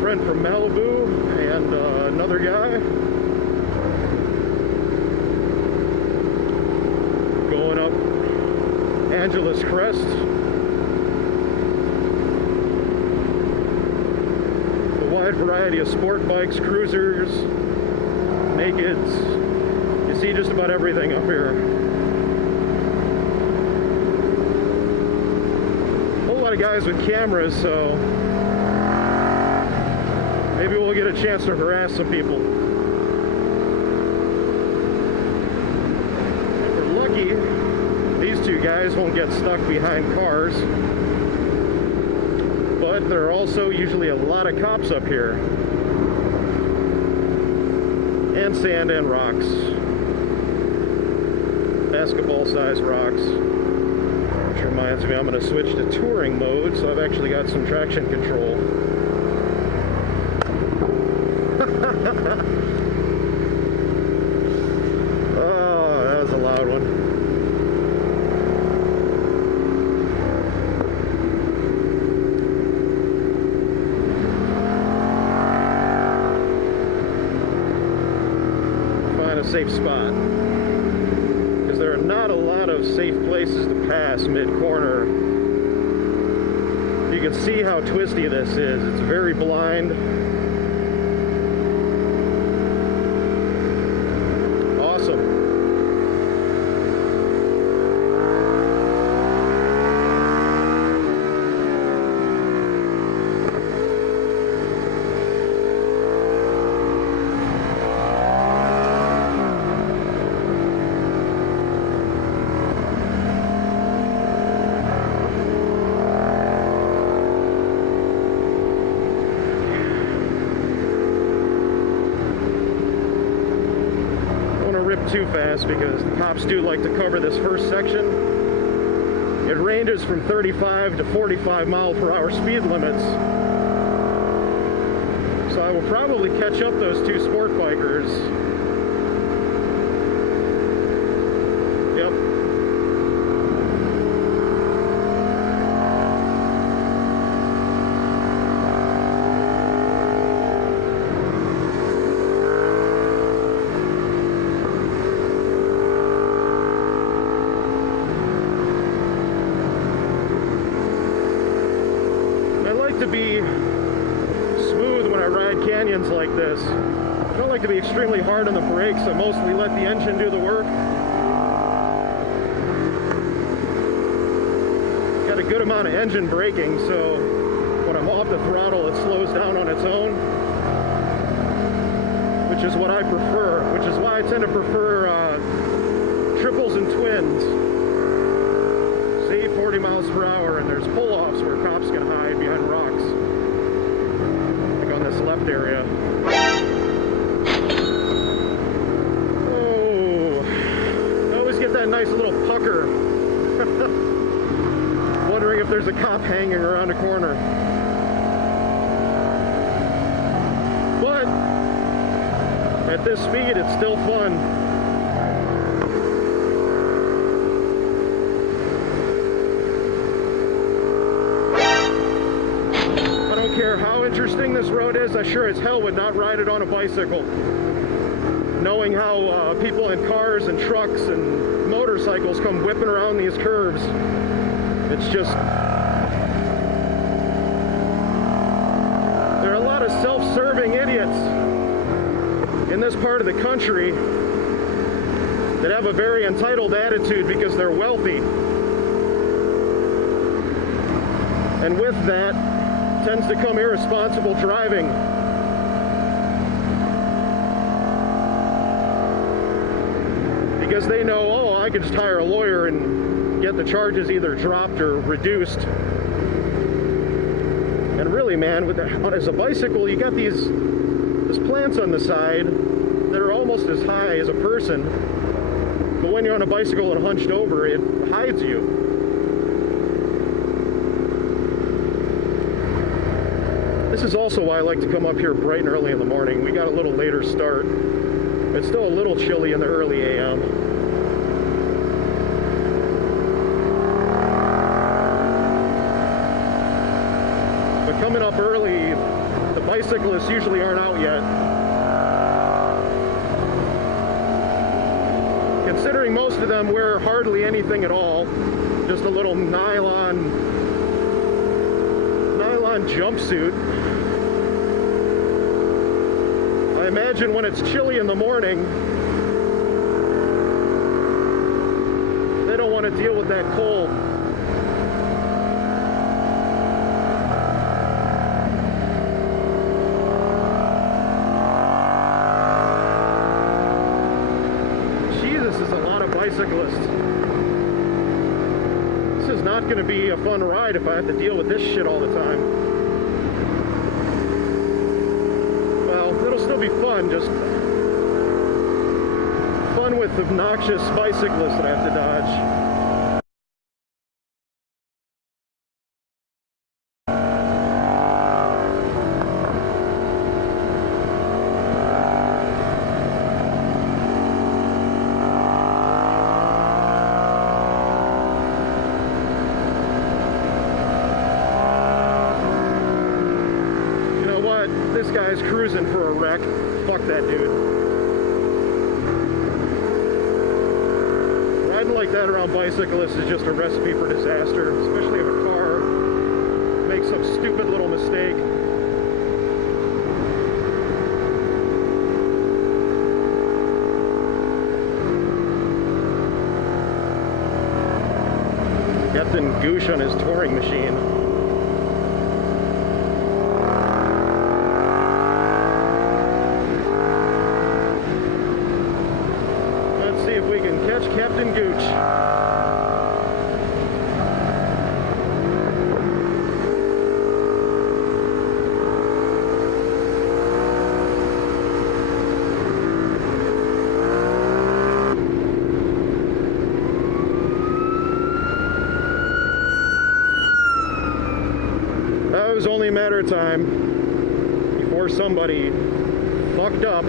friend from Malibu and another guy. Going up Angeles Crest. A wide variety of sport bikes, cruisers, nakeds. You see just about everything up here. A whole lot of guys with cameras, so maybe we'll get a chance to harass some people. If we're lucky, these two guys won't get stuck behind cars. But there are also usually a lot of cops up here. And sand and rocks. Basketball-sized rocks. Which reminds me, I'm going to switch to touring mode, so I've actually got some traction control. Oh, that was a loud one. Find a safe spot, because there are not a lot of safe places to pass mid-corner. You can see how twisty this is. It's very blind. Too fast because the cops do like to cover this first section. It ranges from 35 to 45 mile per hour speed limits. So I will probably catch up those two sport bikers. Yep. To be smooth when I ride canyons like this. I don't like to be extremely hard on the brakes. I mostly let the engine do the work. Got a good amount of engine braking, so when I'm off the throttle it slows down on its own, which is what I prefer, which is why I tend to prefer triples and twins. Say 40 miles per hour, and there's pull-offs where cops can hide behind rocks, like on this left area. Oh, I always get that nice little pucker. Wondering if there's a cop hanging around a corner. But at this speed, it's still fun. How interesting this road is, I sure as hell would not ride it on a bicycle. Knowing how people in cars and trucks and motorcycles come whipping around these curves. It's just... there are a lot of self-serving idiots in this part of the country that have a very entitled attitude because they're wealthy. And with that, tends to come irresponsible driving. Because they know, oh, I could just hire a lawyer and get the charges either dropped or reduced. And really, man, as a bicycle, you got these plants on the side that are almost as high as a person. But when you're on a bicycle and hunched over, it hides you. This is also why I like to come up here bright and early in the morning. We got a little later start. It's still a little chilly in the early AM. But coming up early, the bicyclists usually aren't out yet. Considering most of them wear hardly anything at all, just a little nylon jumpsuit. I imagine when it's chilly in the morning, they don't want to deal with that cold. Jesus, is a lot of bicyclists. This is not going to be a fun ride if I have to deal with this shit all the time. It'll be fun, just fun with obnoxious bicyclists that I have to dodge. This guy's cruising for a wreck. Fuck that dude. Riding like that around bicyclists is just a recipe for disaster, especially if a car makes some stupid little mistake. Captain Gooch on his touring machine. Catch Captain Gooch. That was only a matter of time before somebody fucked up